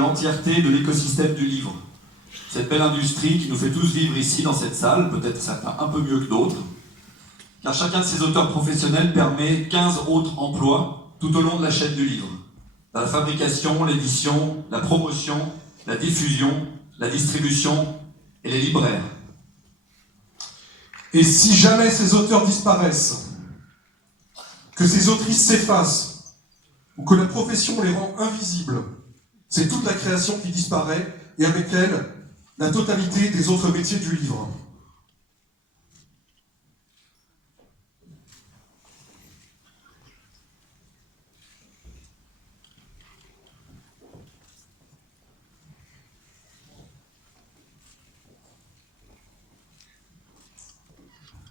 l'entièreté de l'écosystème du livre. Cette belle industrie qui nous fait tous vivre ici dans cette salle, peut-être certains un peu mieux que d'autres, car chacun de ces auteurs professionnels permet 15 autres emplois tout au long de la chaîne du livre. Dans la fabrication, l'édition, la promotion, la diffusion, la distribution et les libraires. Et si jamais ces auteurs disparaissent, que ces autrices s'effacent, ou que la profession les rend invisibles, c'est toute la création qui disparaît, et avec elle, la totalité des autres métiers du livre.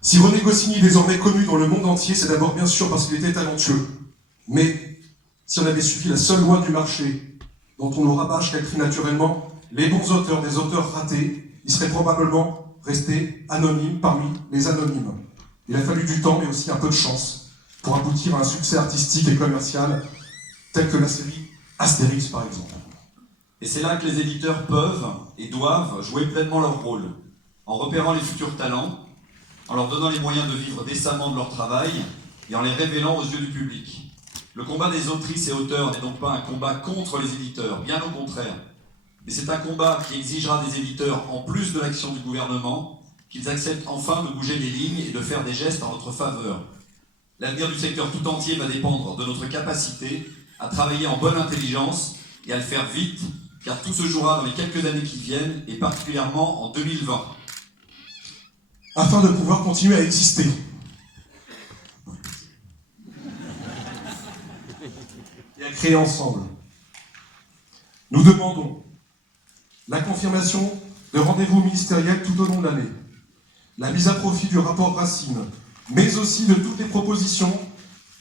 Si René Goscinny est désormais connu dans le monde entier, c'est d'abord bien sûr parce qu'il était talentueux. Mais si on avait suivi la seule loi du marché, dont on nous rabâche qu'elle trie naturellement les bons auteurs des auteurs ratés, ils seraient probablement restés anonymes parmi les anonymes. Il a fallu du temps, mais aussi un peu de chance, pour aboutir à un succès artistique et commercial, tel que la série Astérix, par exemple. Et c'est là que les éditeurs peuvent et doivent jouer pleinement leur rôle, en repérant les futurs talents, en leur donnant les moyens de vivre décemment de leur travail et en les révélant aux yeux du public. Le combat des autrices et auteurs n'est donc pas un combat contre les éditeurs, bien au contraire. Mais c'est un combat qui exigera des éditeurs, en plus de l'action du gouvernement, qu'ils acceptent enfin de bouger les lignes et de faire des gestes en notre faveur. L'avenir du secteur tout entier va dépendre de notre capacité à travailler en bonne intelligence et à le faire vite, car tout se jouera dans les quelques années qui viennent, et particulièrement en 2020. Afin de pouvoir continuer à exister. Et à créer ensemble. Nous demandons la confirmation de rendez-vous ministériels tout au long de l'année, la mise à profit du rapport Racine, mais aussi de toutes les propositions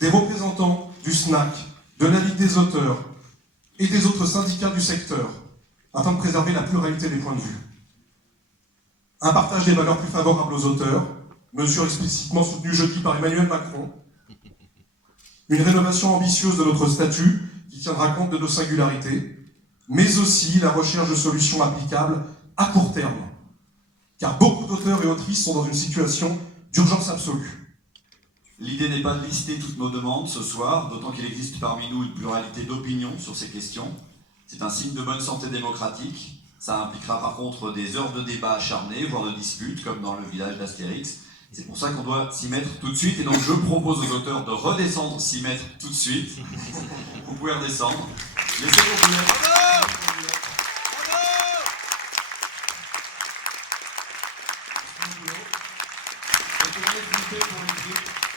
des représentants du SNAC, de la Ligue des auteurs et des autres syndicats du secteur, afin de préserver la pluralité des points de vue. Un partage des valeurs plus favorables aux auteurs, mesure explicitement soutenue jeudi par Emmanuel Macron. Une rénovation ambitieuse de notre statut qui tiendra compte de nos singularités, mais aussi la recherche de solutions applicables à court terme. Car beaucoup d'auteurs et autrices sont dans une situation d'urgence absolue. L'idée n'est pas de lister toutes nos demandes ce soir, d'autant qu'il existe parmi nous une pluralité d'opinions sur ces questions. C'est un signe de bonne santé démocratique. Ça impliquera par contre des heures de débat acharnés, voire de disputes, comme dans le village d'Astérix. C'est pour ça qu'on doit s'y mettre tout de suite. Et donc je propose aux auteurs de redescendre, s'y mettre tout de suite. Vous pouvez redescendre. Laissez-vous vous mettre. Bravo !